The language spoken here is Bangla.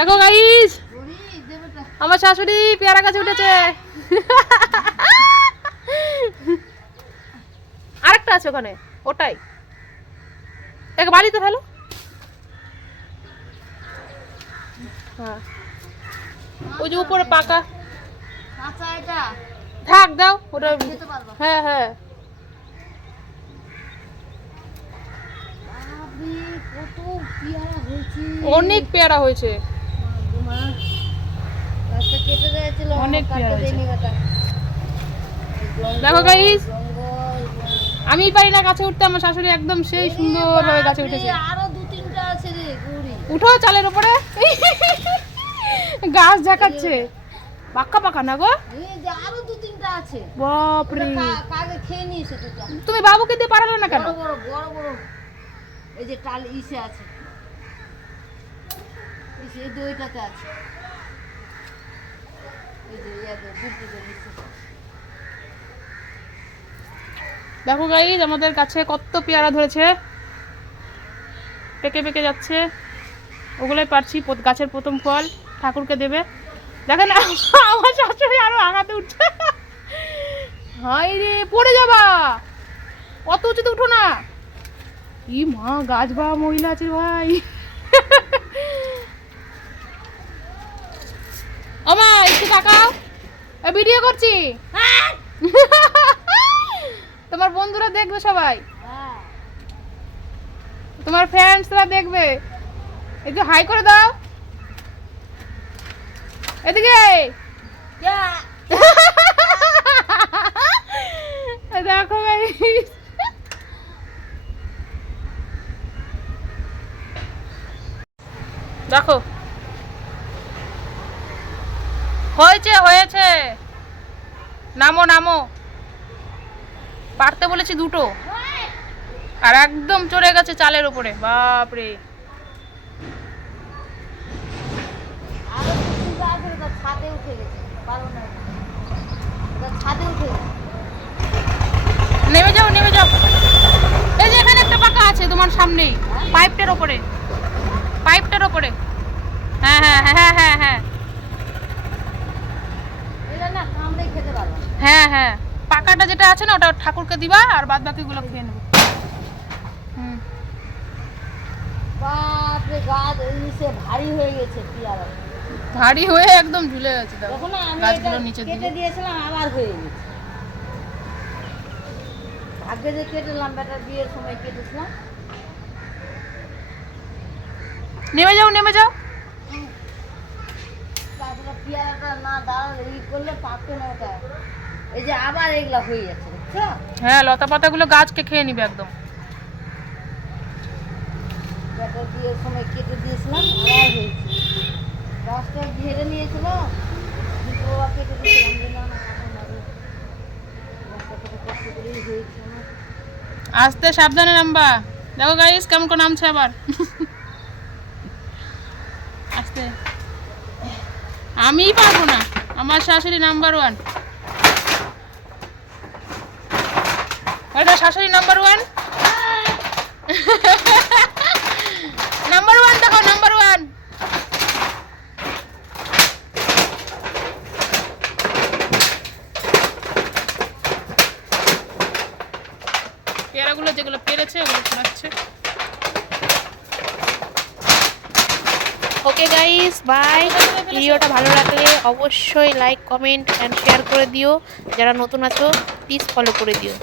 দেখো গাইস, আমার শাশুড়ি পেয়ারা গাছে উঠেছে। আরেকটা আছে ওখানে, ওটাই এক বাড়িতে ফেলো। হ্যাঁ, ওই যে উপরে পাকা থাক, দাও ওটা। হ্যাঁ হ্যাঁ, অনেক পেয়ারা হয়েছে, অনেক পেয়ারা হয়েছে। দেখো গাইস, আমি পারি না গাছে উঠতে, আমার শাশুড়ি একদম সেই সুন্দর ভাবে গাছে উঠেছে। আরো 2-3টা আছে রে গৌরী। উঠো চালের উপরে, গাছ ঝাঁকাচ্ছে। পাকা পাকা না গো, এই যে আরো 2-3টা আছে। বাপরে, কাকে খেয়ে নিয়েছে দুটো। তুমি বাবুকে দিয়ে পারালো না কেন? বড় বড় বড় বড় এই যে টাল ইসে আছে, ইসে এই দুইটাতে আছে, এই যে ইয়াদের দুটোতে নিচে। দেখো গাইস, আমাদের কাছে কত পেয়ারা ধরেছে, পেকে পেকে যাচ্ছে। ওগুলোই পারছি, গাছের প্রথম ফল, ঠাকুরকে দেবে। দেখেন আমার শাশুড়ি আরো আগাতে উঠছে। হাই রে, পড়ে যাবা, অত উঁচুতে উঠো না। ই মা, গাছ বা মহিলা আছে ভাই। ও মা, একটু তাকাও, ভিডিও করছি। তোমার বন্ধুরা দেখবে, সবাই তোমার ফ্রেন্ডসরা দেখবে। এই যে হাই করে দাও, এদিকে দেখো ভাই, দেখো হয়েছে হয়েছে। নামো নামো, পারতে বলেছি দুটো, আর একদম চড়ে গেছে চালের উপরে। বাপরে, আরো 2-3টা আছে, ওটা ছাদে উঠে গেছে, পারো না, ওটা ছাদে উঠে গেছে। নেমে যাও নেমে যাও। এই যে এখানে একটা পাকা আছে তোমার সামনেই, পাইপটার উপরে, পাইপটার উপরে। হ্যাঁ হ্যাঁ হ্যাঁ হ্যাঁ হ্যাঁ এটা না কামড়ে খেতে পারবো না। হ্যাঁ হ্যাঁ, পাকাটা যেটা আছে না, ওটা ঠাকুরকে দিবা, আর বাদ বাকিগুলো খেয়ে নেবে। হুম, বাপরে, গাছ ইসে ভারী হয়ে গেছে পেয়ারা। ভারী হয়ে একদম ঝুলে গেছে। দেখো দেখো না, আমি গাছগুলো এটা নিচে কেটে দিয়ে। দিয়েছিলাম, আবার হয়ে গেছে। ভাগ্যে যে কেটেলাম, বেটা বিয়ের সময় কেটেছিলাম। নেমে যাও নেমে যাও। তারপরে পেয়ারাটা না দাঁড়ালে ই করলে পাকবে না ওটা। এই যে আবার এগুলা হয়ে যাচ্ছে, বুঝছো? হ্যাঁ, লতা পাতাগুলো গাছকে খেয়ে নিবে একদম। বেটা বিয়ের সময় কেটে দিয়েছিলাম, আবার হয়েছে। গাছটা ঘিরে নিয়েছিল, কিন্তু ওরা কেটে দিয়েছিলাম যে না না কাটো না রে। গাছটা কত কষ্ট করেই হয়েছে আমার। আস্তে সাবধানে নামবা। দেখো গাইস, কেমন করে নামছে আবার। আস্তে, আমিই পারবো না, আমার শাশুড়ি নাম্বার 1। শাশুড়ি নাম্বার 1, নাম্বার 1 দেখো, নাম্বার 1। পেয়ারাগুলো যেগুলো পেরেছে ওগুলো ছড়াচ্ছে। Okay guys, bye. ভিডিওটা ভালো লাগলে অবশ্যই লাইক, কমেন্ট অ্যান্ড শেয়ার করে দিও। যারা নতুন আছো প্লিজ ফলো করে দিও।